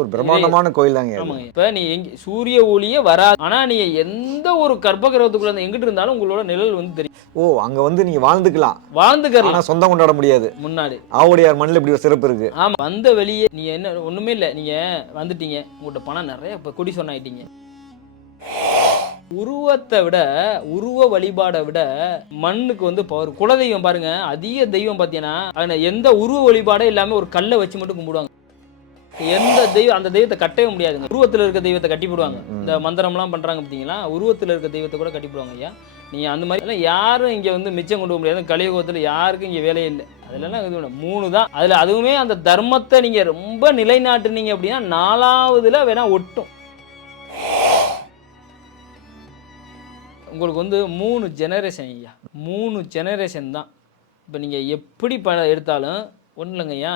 ஒரு பிரம்மாண்டமான கோயில் தாங்க. ஆமாங்க. இப்ப நீ சூரிய ஒளியே வராது, ஆனா நீங்க எந்த ஒரு கர்ப்பகிரகத்துக்குள்ள எங்கிட்டு இருந்தாலும் உங்களோட நிழல் வந்து தெரியும். ஓ, அங்க வந்து நீங்க வாழ்ந்துக்கலாம், ஆனா சொந்தம் கொண்டாட முடியாது. முன்னாடி ஆவுடையார் மண்ணில் இப்படி ஒரு சிறப்பு இருக்கு. ஆமா, வந்த வெளியே நீ என்ன ஒண்ணுமே இல்ல, நீங்க வந்துட்டீங்க, உங்கள்கிட்ட பணம் நிறைய, இப்ப குடி சொன்னாயிட்டீங்க. உருவத்தை விட, உருவ வழிபாடை விட மண்ணுக்கு வந்து பவர். குலதெய்வம் பாருங்க, அதிக தெய்வம் பார்த்தீங்கன்னா எந்த உருவ வழிபாடே இல்லாம ஒரு கல்லை வச்சு மட்டும் கும்பிடுவாங்க. எந்த தெய்வம் அந்த தெய்வத்தை கட்டவே முடியாதுங்க. உருவத்தில் இருக்க தெய்வத்தை கட்டி போடுவாங்க. இந்த மந்திரம்லாம் பண்றாங்க பார்த்தீங்களா, உருவத்தில் இருக்க தெய்வத்தை கூட கட்டி போடுவாங்க. ஐயா நீங்க அந்த மாதிரி யாரும் இங்க வந்து மிச்சம் கொண்டு போக முடியாது. கலியுகத்தில் யாருக்கும் இங்க வேலையே இல்லை. அதுலலாம் இது 3 தான். அதுல அதுவுமே அந்த தர்மத்தை நீங்க ரொம்ப நிலைநாட்டுனீங்க அப்படின்னா 4வதுல வேணா ஒட்டும். உங்களுக்கு வந்து 3 ஜெனரேஷன் ஐயா, 3 ஜெனரேஷன் தான். இப்போ நீங்கள் எப்படி எடுத்தாலும் ஒன்றும் இல்லைங்க ஐயா.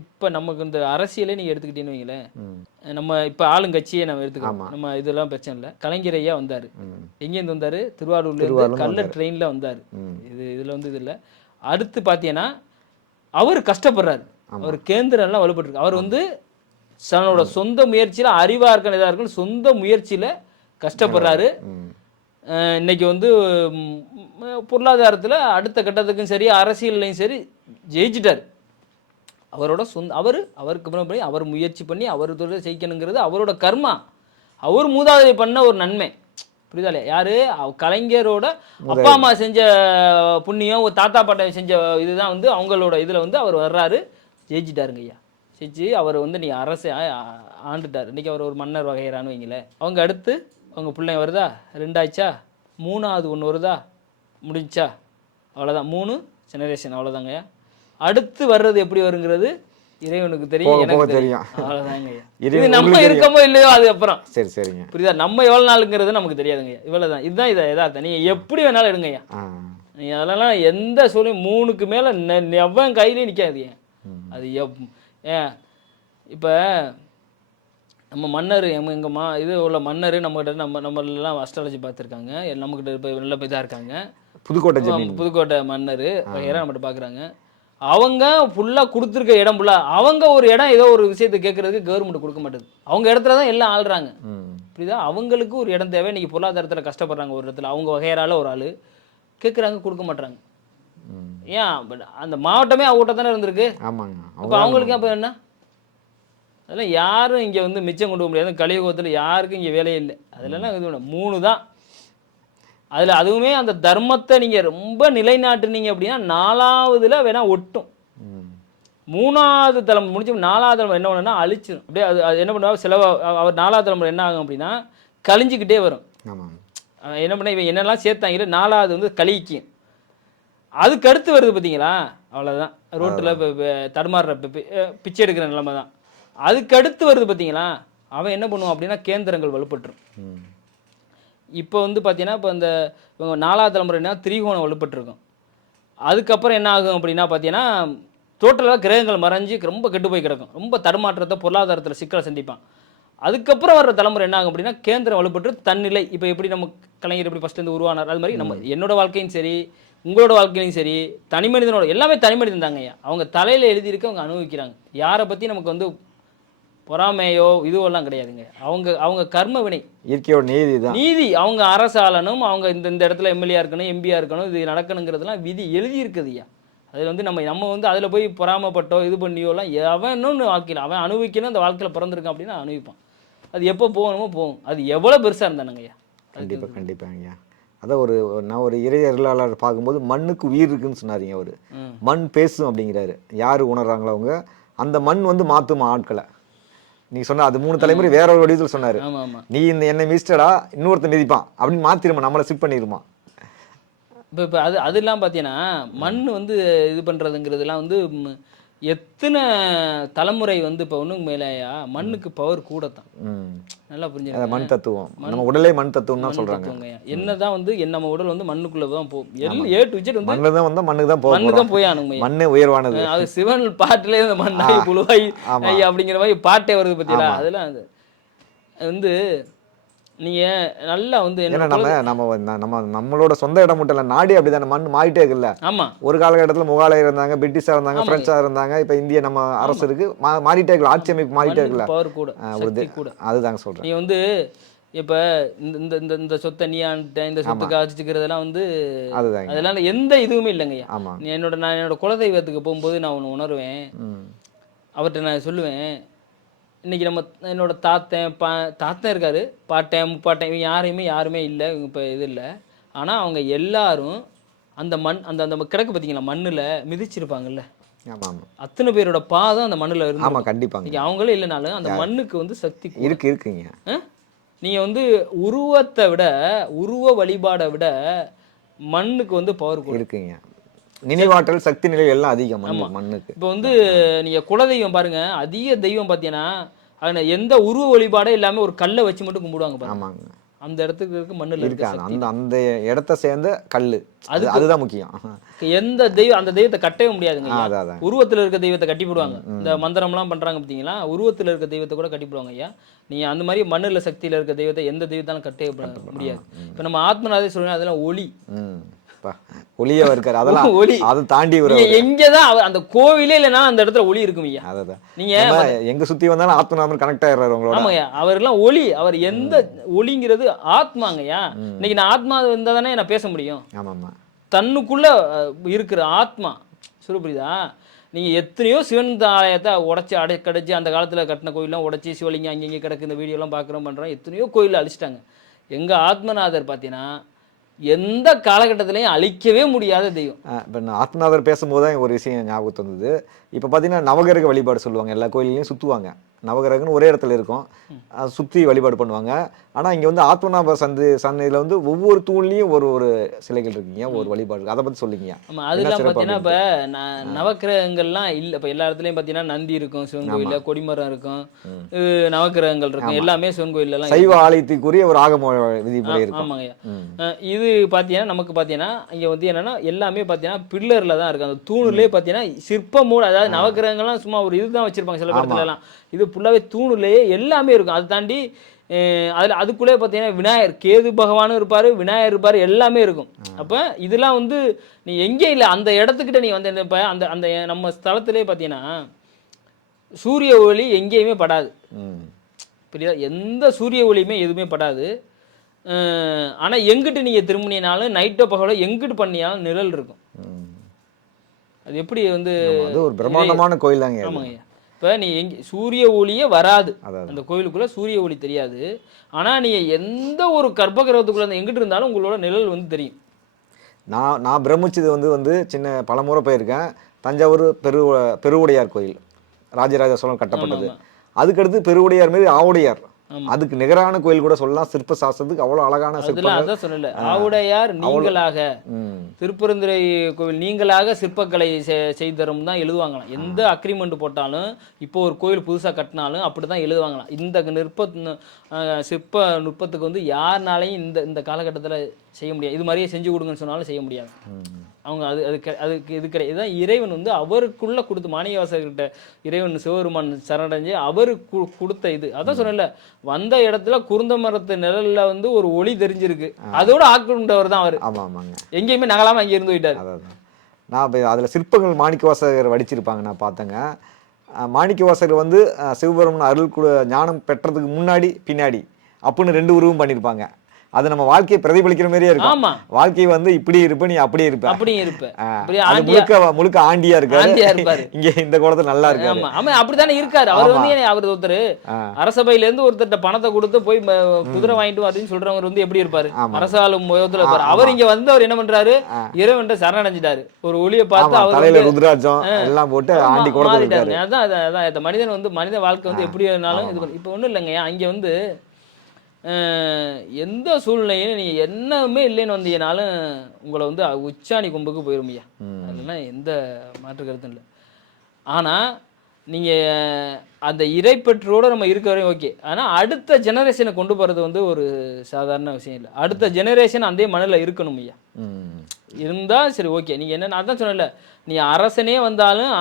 இப்போ நமக்கு இந்த அரசியலே நீங்கள் எடுத்துக்கிட்டீங்கன்னு வைங்களேன், நம்ம இப்போ ஆளுங்கட்சியை நம்ம எடுத்துக்கலாம். நம்ம இதெல்லாம் பிரச்சனை இல்லை. கலைஞர் ஐயா வந்தார். எங்கேருந்து வந்தார்? திருவாரூர்லேருந்து கல்ல ட்ரெயினில் வந்தார். இதில் வந்து இது இல்லை. அடுத்து பார்த்தீங்கன்னா அவர் கஷ்டப்படுறாரு. அவர் கேந்திரம்லாம் வலுப்பட்டுருக்கு. அவர் வந்து தன்னோட சொந்த முயற்சியில், அறிவாக இருக்கணும் இதாக இருக்கணும், சொந்த முயற்சியில் கஷ்டப்படுறாரு. இன்னைக்கு வந்து பொருளாதாரத்தில் அடுத்த கட்டத்துக்கும் சரி, அரசியல்லையும் சரி ஜெயிச்சிட்டார். அவரோட அவருக்கு பண்ணி, அவர் முயற்சி பண்ணி அவர் தொழில் ஜெயிக்கணுங்கிறது அவரோட கர்மா. அவர் மூதாதையை பண்ண ஒரு நன்மை. புரியுதா இல்லையா? யாரு? கலைஞரோட அப்பா அம்மா செஞ்ச புண்ணியம், ஒரு தாத்தா பாட்டை செஞ்ச இதுதான் வந்து அவங்களோட இதில் வந்து அவர் வர்றாரு, ஜெயிச்சிட்டாருங்க ஐயா. ஜெயிச்சு அவர் வந்து நீ அரசை ஆண்டுட்டார். இன்னைக்கு அவர் ஒரு மன்னர் வகையறான்னு வைங்களேன். அவங்க அடுத்து அவங்க பிள்ளைங்க வருதா, 2 ஆச்சா, 3வது ஒன்று வருதா, முடிஞ்சா, அவ்வளோதான். 3 ஜெனரேஷன், அவ்வளோதாங்க. அடுத்து வர்றது எப்படி வருங்கிறது இறைவனுக்கு தெரியும், எனக்கு தெரியும். அவ்வளோதாங்க. இது நம்ம இருக்கமோ இல்லையோ அது அப்புறம். சரி சரிங்க, புரியுதா? நம்ம எவ்வளோ நாளுங்கிறது நமக்கு தெரியாதுங்க. இவ்வளோதான். இதுதான் இதை எதார்த்தம். நீங்கள் எப்படி வேணாலும் எடுங்கய்யா. நீங்கள் அதெல்லாம் எந்த சொல்லியும் 3க்கு மேலே எவ்வளோ கையிலையும் நிற்காது. அது ஏன் இப்போ நம்ம மன்னர் எங்கள் இது உள்ள மன்னர் நம்மகிட்ட நம்மளெல்லாம் அஸ்ட்ராலஜி பார்த்துருக்காங்க. நம்மக்கிட்ட இப்போ நல்ல இதாக இருக்காங்க. புதுக்கோட்டை மன்னர் வகையெல்லாம் நம்மகிட்ட பார்க்குறாங்க. அவங்க ஃபுல்லாக கொடுத்துருக்க இடம் ஃபுல்லாக, அவங்க ஒரு இடம் ஏதோ ஒரு விஷயத்தை கேட்குறதுக்கு கவர்மெண்ட் கொடுக்க மாட்டேது. அவங்க இடத்துல தான் எல்லாம் ஆள்றாங்க. புரியுதா? அவங்களுக்கு ஒரு இடம் தேவை. இன்றைக்கி பொருளாதாரத்தில் கஷ்டப்படுறாங்க. ஒரு இடத்துல அவங்க வகையறால ஒரு ஆள் கேட்குறாங்க, கொடுக்க மாட்டுறாங்க. ஏன்? அந்த மாவட்டமே அவங்ககிட்ட தானே இருந்திருக்கு. ஆமாங்க. அப்போ அவங்களுக்கு அப்போ என்ன? அதெல்லாம் யாரும் இங்கே வந்து மிச்சம் கொண்டு போக முடியாது. கலியுகத்தில் யாருக்கும் இங்கே வேலையே இல்லை. அதுலலாம் இது 3 தான். அதில் அதுவுமே அந்த தர்மத்தை நீங்கள் ரொம்ப நிலைநாட்டுனீங்க அப்படின்னா 4வதுல வேணா ஒட்டும். 3வது தலைமுறை முடிஞ்சு 4வது தலைமுறை என்ன பண்ணுன்னா அழிச்சிடும். அப்படியே அது என்ன பண்ணுவாங்க, அவர் 4வது தலைமுறை என்ன ஆகும் அப்படின்னா கழிஞ்சிக்கிட்டே வரும். என்ன பண்ண இவன் என்னெல்லாம் சேர்த்தாங்க, 4வது வந்து கழிக்கும். அதுக்கு அடுத்து வருது பார்த்தீங்களா, அவ்வளோதான். ரோட்டில் தடுமாறுற பிச்சை எடுக்கிற நிலைமை தான். அதுக்கு அடுத்து வருது பார்த்தீங்களா, அவன் என்ன பண்ணுவான் அப்படின்னா கேந்திரங்கள் வலுப்பட்டுரும். இப்போ வந்து பார்த்தீங்கன்னா இப்போ இந்த 4வது தலைமுறைனா திரிகோணம் வலுப்பட்டுருக்கும். அதுக்கப்புறம் என்ன ஆகும் அப்படின்னா பார்த்தீங்கன்னா டோட்டலாக கிரகங்கள் மறைஞ்சு ரொம்ப கெட்டு போய் கிடக்கும். ரொம்ப தடுமாற்றத்தை, பொருளாதாரத்தில் சிக்கலை சந்திப்பான். அதுக்கப்புறம் வர்ற தலைமுறை என்ன ஆகும் அப்படின்னா கேந்திரம் வலுப்பட்டு தன்னிலை. இப்போ எப்படி நம்ம கலைஞர் எப்படி ஃபஸ்ட்டு உருவானார், அது மாதிரி நம்ம என்னோட வாழ்க்கையும் சரி, உங்களோட வாழ்க்கையிலையும் சரி, தனி மனிதனோட எல்லாமே தனி மனிதன் தாங்க ஐயா. அவங்க தலையில் எழுதியிருக்க அவங்க அனுபவிக்கிறாங்க. யாரை பற்றி நமக்கு வந்து பொறாமையோ இதுவெல்லாம் கிடையாதுங்க. அவங்க கர்ம வினை, இயற்கையோட நீதி தான். நீதி அவங்க அரசாளனும், அவங்க இந்த இடத்துல எம்எல்ஏ இருக்கணும், எம்பியா இருக்கணும், இது நடக்கணுங்கிறதுலாம் விதி எழுதி இருக்குதுயா. அதில் வந்து நம்ம வந்து அதில் போய் பொறாமப்பட்டோ இது பண்ணியோலாம் எவனும் வாழ்க்கையில் அவன் அனுபவிக்கணும். அந்த வாழ்க்கையில் பிறந்திருக்கான் அப்படின்னா அனுபவிப்பான். அது எப்போ போகணுமோ போகும். அது எவ்வளோ பெருசாக இருந்தானுங்க ஐயா. கண்டிப்பாக கண்டிப்பாங்க ஐயா. அதான் நான் ஒரு இறை அருளாளர் பார்க்கும்போது மண்ணுக்கு உயிர் இருக்குன்னு சொன்னாருங்க. அவர் மண் பேசும் அப்படிங்கிறாரு. யார் உணர்றாங்களோ அவங்க அந்த மண் வந்து மாற்றும் ஆட்களை. நீங்க சொன்ன அது 3 தலைமுறை வேற ஒரு வடிவத்தில் சொன்னாரு. நீ இந்த என்னை மிஸ்டடா இன்னொருத்த மிதிப்பான் அப்படின்னு மாத்திருமா, நம்மளை சிப் பண்ணிருமா. இப்போ அதெல்லாம் பார்த்தீங்கன்னா மண் வந்து இது பண்ணுறதுங்கிறதுலாம் வந்து எத்தனை தலைமுறை வந்து இப்போ ஒன்றும் மேலேயா மண்ணுக்கு பவர் கூட தான். நல்லா புரிஞ்சுங்க. மண் தத்துவம், நம்ம உடலே மண் தத்துவம் தான் சொல்றாங்க. என்னதான் வந்து நம்ம உடல் வந்து மண்ணுக்குள்ள தான் போகும். ஏ டு இசட் வந்து மண்ணுல தான் வந்தா மண்ணுக்கு தான் போகும். மண்ணு தான் போய் ஆனுங்க. மண்ணே உயர்வானது. அது சிவன் பாட்டிலே இந்த மண்ணாய் புழுவாய் அப்படிங்கிற மாதிரி பாட்டே வருது பார்த்தீங்களா. அதெல்லாம் அது வந்து நீங்க நல்லா வந்து ஏன்னா என்ன நம்மளோட சொந்த இடம் மட்டும் இல்ல, நாடே அப்படிதான் மண் மாறிட்டே இருக்குல்ல. ஆமா ஒரு காலகட்டத்துல முகாலயர் இருந்தாங்க, பிரிட்டிஷா இருந்தாங்க, ஆமாங்க. பிரெஞ்சா இருந்தாங்க, இப்ப இந்திய நம்ம அரசு இருக்கு, மாறிட்டே இருக்குல்ல, ஆட்சி அமைப்பு மாறிட்டே இருக்குல்ல. பவர் கூட சக்தி கூட. அதுதாங்க சொல்றேன். நீ வந்து இப்ப இந்த இந்த இந்த இந்த சொத்தை நீ ஆண்ட இந்த சொத்துக்கு ஆச்சுக்கிறதெல்லாம் வந்து அதுதாங்க. அதெல்லாம் எந்த இதுவுமே இல்லைங்கய்யா. ஆமா. நான் என்னோட குலதெய்வத்துக்கு போகும்போது நான் ஒன்று உணர்வேன். அவர்கிட்ட நான் சொல்லுவேன், இன்னைக்கு நம்ம என்னோட தாத்தன் இருக்காரு, பாட்டன் முப்பாட்டன் இவங்க யாருமே இல்லை, இவங்க இப்போ இது இல்லை. ஆனால் அவங்க எல்லாரும் அந்த மண் அந்த அந்த கிடக்கு பார்த்தீங்களா மண்ணில் மிதிச்சிருப்பாங்கல்ல. ஆமா ஆமா. அத்தனை பேரோட பாதம் அந்த மண்ணில் இருந்து. ஆமா கண்டிப்பாங்க. இன்னைக்கு அவங்களே இல்லைனாலும் அந்த மண்ணுக்கு வந்து சக்தி இருக்குங்க. நீங்கள் வந்து உருவத்தை விட உருவ வழிபாடை விட மண்ணுக்கு வந்து பவர் இருக்குங்க. நினைவாற்றல் சக்தி நிலை எல்லாம் அதிகம் மண்ணுக்கு. இப்போ வந்து நீங்கள் குலதெய்வம் பாருங்க, அதிக தெய்வம் பார்த்தீங்கன்னா அதில் எந்த உருவ வழிபாடே இல்லாமல் ஒரு கல்லை வச்சு மட்டும் கும்பிடுவாங்க பாருங்க. ஆமாங்க. அந்த இடத்துக்கு இருக்கு மண்ணில் இருக்கு அந்த அந்த இடத்த சேர்ந்த கல்லு, அதுதான் முக்கியம். எந்த தெய்வம் அந்த தெய்வத்தை கட்டவே முடியாதுங்க. உருவத்தில் இருக்க தெய்வத்தை கட்டி போடுவாங்க. இந்த மந்திரம்லாம் பண்றாங்க பார்த்தீங்களா, உருவத்தில் இருக்க தெய்வத்தை கூட கட்டி போடுவாங்க ஐயா. நீங்க அந்த மாதிரி மண்ணில் சக்தியில் இருக்க தெய்வத்தை எந்த தெய்வத்தாலும் கட்டவே முடியாது. இப்போ நம்ம ஆத்மநாதே சொல்றோம், அதெல்லாம் ஒளி ஒளியா இருக்காரு, அதெல்லாம் ஒளி. அதை தாண்டி எங்கதான் அந்த கோவிலே இல்லைன்னா அந்த இடத்துல ஒளி இருக்கும் ஐயா. அதான் நீங்க எங்க சுத்தி வந்தாலும் ஆத்மநாதன் கனெக்ட் ஆயிடுறாரு உங்களோட. ஆமாய்யா, அவர்லாம் ஒளி. அவர் எந்த ஒளிங்கிறது ஆத்மாங்கய்யா. இன்னைக்கு நான் ஆத்மா இருந்தா தானே நான் பேச முடியும். ஆமாம்மா. தன்னுக்குள்ள இருக்கிற ஆத்மா சொல்ல புரியுதா. நீங்க எத்தனையோ சிவன் ஆலயத்தை உடச்சி கடைச்சி அந்த காலத்துல கட்டின கோயிலெலாம் உடச்சி சிவலிங்கம் அங்கங்கே கிடக்கு, இந்த வீடியோலாம் பார்க்குறோம் பண்ணுறோம், எத்தனையோ கோயில் அழிச்சிட்டாங்க. எங்க ஆத்மநாதர் பார்த்தீங்கன்னா எந்த காலகட்டத்திலையும் அழிக்கவே முடியாத தெய்வம். இப்போ நான் ஆத்மநாதர் பேசும்போது தான் ஒரு விஷயம் ஞாபகத்து வந்தது. இப்போ பார்த்தீங்கன்னா நவகிரக வழிபாடு சொல்லுவாங்க, எல்லா கோயிலையும் சுற்றுவாங்க. நவகிரகன்னு ஒரே இடத்துல இருக்கும், சுற்றி வழிபாடு பண்ணுவாங்க. ஆனால் இங்கே வந்து ஆத்மநாப சன்னதியில் வந்து ஒவ்வொரு தூண்லையும் ஒரு ஒரு சிலைகள் இருக்குங்க, ஒரு வழிபாடு இருக்கு. அதை பற்றி சொல்லிங்க. ஆமாம், அதெல்லாம் பார்த்தீங்கன்னா இப்போ நவக்கிரகங்கள்லாம் இல்லை. இப்போ எல்லா இடத்துலையும் பார்த்தீங்கன்னா நந்தி இருக்கும் சிவன் கோயிலில், கொடிமரம் இருக்கும், நவக்கிரகங்கள் இருக்கும், எல்லாமே சிவன் கோயிலெல்லாம் சைவ ஆலயத்துக்குரிய ஒரு ஆகம விதிமுறை இருக்கும். ஆமாங்க. இது பார்த்தீங்கன்னா நமக்கு பார்த்தீங்கன்னா இங்கே வந்து என்னன்னா எல்லாமே பார்த்தீங்கன்னா பில்லரில் தான் இருக்குது. அந்த தூணுலேயே பார்த்தீங்கன்னா சிற்பமோடு, அதாவது நவக்கிரகங்கள்லாம் சும்மா ஒரு இதுதான் வச்சிருப்பாங்க சில இடத்துலலாம், இது ஃபுல்லாகவே தூணுலேயே எல்லாமே இருக்கும். அதை தாண்டி அதில் அதுக்குள்ளே பார்த்தீங்கன்னா விநாயகர், கேது பகவானும் இருப்பார், விநாயகர் இருப்பார், எல்லாமே இருக்கும். அப்போ இதெல்லாம் வந்து நீ எங்கேயும் இல்லை, அந்த இடத்துக்கிட்ட நீ வந்து இப்போ அந்த அந்த நம்ம ஸ்தலத்திலே பார்த்தீங்கன்னா சூரிய ஒளி எங்கேயுமே படாது. புரியுதா, எந்த சூரிய ஒளியுமே எதுவுமே படாது. ஆனால் எங்கிட்டு நீங்கள் திரும்பினாலும் நைட்டோ பகலோ எங்கிட்டு பண்ணினாலும் நிழல் இருக்கும். அது எப்படி வந்து ஒரு பிரம்மாண்டமான கோயில் தாங்க. ஆமாங்க. இப்போ நீ சூரிய ஒளியே வராது அந்த கோயிலுக்குள்ளே, சூரிய ஒளி தெரியாது. ஆனால் நீங்கள் எந்த ஒரு கர்ப்பகிரகத்துக்குள்ளே எங்கிட்டு இருந்தாலும் உங்களோட நிழல் வந்து தெரியும். நான் பிரமிச்சது வந்து சின்ன பலமுறை போயிருக்கேன். தஞ்சாவூர் பெருவுடையார் கோயில், ராஜராஜ சோழன் கட்டப்பட்டது. அதுக்கடுத்து பெருவுடையார் மீது ஆவுடையார், அதுக்கு நிகரான கோயில் கூட சொல்லலாம். சிற்ப சாஸ்திரத்துக்கு அவ்வளவு அழகான அதான் சொல்லல, ஆவுடையார் நீங்களாக, திருப்பரந்துரை கோவில் நீங்களாக சிற்பக்கலை செய்தரும் தான் எழுதுவாங்களாம். எந்த அக்ரிமெண்ட் போட்டாலும் இப்போ ஒரு கோயில் புதுசாக கட்டினாலும் அப்படிதான் எழுதுவாங்களாம். இந்த சிற்ப நுட்பத்துக்கு வந்து யாருனாலையும் இந்த காலகட்டத்தில் செய்ய முடியாது. இது மாதிரியே செஞ்சு கொடுங்கன்னு சொன்னாலும் செய்ய முடியாது. அவங்க அதுக்கு இது கிடையாது. இதுதான் இறைவன் வந்து அவருக்குள்ள கொடுத்து, மாணிக்கவாசகர்கிட்ட இறைவன் சிவபெருமான் சரணடைஞ்சு அவருக்கு கொடுத்த இது. அதான் சொன்னல, வந்த இடத்துல குருந்த மரத்து நிழல்ல வந்து ஒரு ஒளி தெரிஞ்சிருக்கு, அதோட ஆட்கொண்டவர் தான் அவர். எங்கேயுமே நகலாம அங்கே இருந்து போயிட்டார். நான் அதில் சிற்பங்கள் மாணிக்கவாசகர் வடிச்சிருப்பாங்க, நான் பார்த்தேங்க. மாணிக்கவாசகர் வந்து சிவபெருமான் அருள் ஞானம் பெற்றதுக்கு முன்னாடி பின்னாடி அப்படின்னு 2 உருவம் பண்ணியிருப்பாங்க. அது நம்ம வாழ்க்கையை பிரதிபலிக்கிற மாதிரியே இருக்கும். வாழ்க்கை வந்து இப்படி இருப்ப, நீ அப்படியே இருப்ப, முழுக்க ஆண்டியா இருக்காரு. இங்க இந்த கோலத்துல நல்லா இருக்கு. அப்படித்தானே இருக்காரு அவர் வந்து. அவர் ஒருத்தர் அரசபையில இருந்து ஒருத்தர் பணத்தை கொடுத்து போய் குதிரை வாங்கிட்டு அப்படின்னு சொல்றவங்க வந்து எப்படி இருப்பாரு, அரசாலும் முகத்துல இருப்பாரு. அவர் இங்க வந்து அவர் என்ன பண்றாரு, இறைவன் சரணடைஞ்சிட்டாரு. ஒரு ஒளியை பார்த்து அவர் ருத்ராட்சம் எல்லாம் போட்டு ஆண்டி கோலத்துல. அதான் இந்த மனிதன் வந்து மனித வாழ்க்கை வந்து எப்படி இருந்தாலும் இது. இப்ப ஒண்ணும் இல்லைங்க, அங்க வந்து எந்த சூழ்நிலையும் நீங்க என்னமே இல்லைன்னு வந்தீங்கனாலும் உங்களை வந்து உச்சாணி கொம்புக்கு போயிருமையா, அதெல்லாம் எந்த மாற்று கருத்தும் இல்லை. ஆனா நீங்க அந்த இறைப்பற்றோட நம்ம இருக்க வரையும் ஓகே. ஆனா அடுத்த ஜெனரேஷனை கொண்டு போறது வந்து ஒரு சாதாரண விஷயம் இல்லை. அடுத்த ஜெனரேஷன் அதே மண்ணில் இருக்கணும் ஐயா. இருந்தா சரி ஓகே. நீங்க என்ன, அதான் சொன்னல, நீ அரசனே வந்தாலும்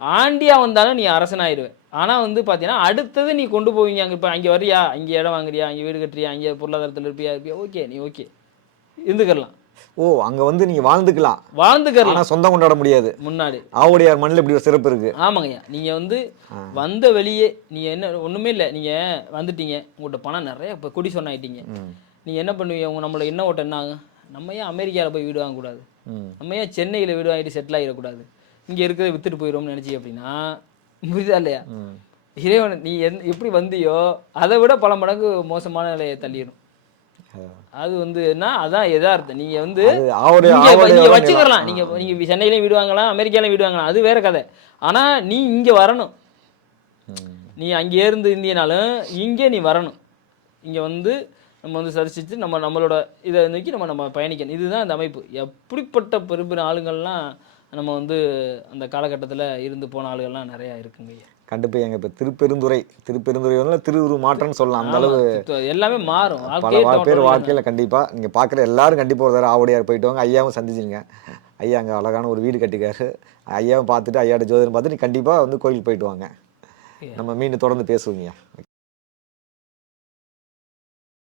ஆண்டியா வந்தாலும் நீ அரசனாயிருவேன். ஆனால் வந்து பார்த்தீங்கன்னா அடுத்தது நீ கொண்டு போவீங்க அங்கே இப்போ அங்கே வரியா அங்கே இடம் வாங்குறியா அங்கே வீடு கட்டுறியா அங்கே பொருளாதாரத்தில் இருப்பியா ஓகே நீ ஓகே இருந்துக்கலாம். ஓ அங்க வந்து நீங்க வாழ்ந்துக்கலாம், வாழ்ந்துக்கலாம். ஆனா சொந்தம் கொண்டாட முடியாது. முன்னாடி ஆவுடையார் மண்ணில் இப்படி ஒரு சிறப்பு இருக்கு. ஆமாங்கய்யா. நீங்கள் வந்து வந்த வெளியே நீங்கள் என்ன ஒன்றுமே இல்லை, நீங்கள் வந்துட்டீங்க, உங்கள்கிட்ட பணம் நிறைய இப்போ குடி சொன்னாயிட்டீங்க, நீங்கள் என்ன பண்ணுவீங்க? நம்மளோட என்ன ஓட்டம் என்ன ஆகும்? நம்ம ஏன் அமெரிக்காவில் போய் வீடு வாங்கக்கூடாது, நம்ம ஏன் சென்னையில் வீடு வாங்கிட்டு செட்டில் ஆகிடக்கூடாது, இங்கே இருக்கிறத வித்துட்டு போயிடுவோம்னு நினச்சி அப்படின்னா புரியுதா இல்லையா? இறைவன் நீ எப்படி வந்தியோ அதை விட பல மடங்கு மோசமான நிலையை தள்ளிடும். அது வந்து என்ன, அதான் எதார்த்தம். நீங்க வந்து நீங்க வச்சுக்கலாம், நீங்க சென்னையிலையும் வீடு வாங்கலாம், அமெரிக்காலையும் வீடு வாங்கலாம், அது வேற கதை. ஆனா நீ இங்க வரணும், நீ அங்கே இருந்து இருந்தியனாலும் இங்கே நீ வரணும். இங்க வந்து நம்ம வந்து சரிசித்து நம்மளோட இதை நோக்கி நம்ம பயணிக்கணும். இதுதான் அந்த அமைப்பு. எப்படிப்பட்ட பெரிய ஆளுங்கள்லாம் நம்ம வந்து அந்த காலகட்டத்தில் இருந்து போன ஆளுகள்லாம் நிறையா இருக்குங்க. கண்டிப்பாக எங்க இப்போ திருப்பெருந்துறை வந்து திருவுரு மாற்றம்னு சொல்லலாம். அந்த அளவு எல்லாமே மாறும். பல பேர் வாழ்க்கையில் கண்டிப்பாக நீங்கள் பார்க்குற எல்லாரும் கண்டிப்பாக ஒரு தடவை ஆவுடையார் போயிட்டு வாங்க. ஐயாவும் சந்திச்சிருங்க. ஐயா அங்கே அழகான ஒரு வீடு கட்டிக்காரு. ஐயாவும் பார்த்துட்டு ஐயாவோட ஜோதிடம் பார்த்துட்டு கண்டிப்பாக வந்து கோயிலுக்கு போயிட்டு வாங்க. நம்ம மீண்டும் தொடர்ந்து பேசுவோங்கய்யா.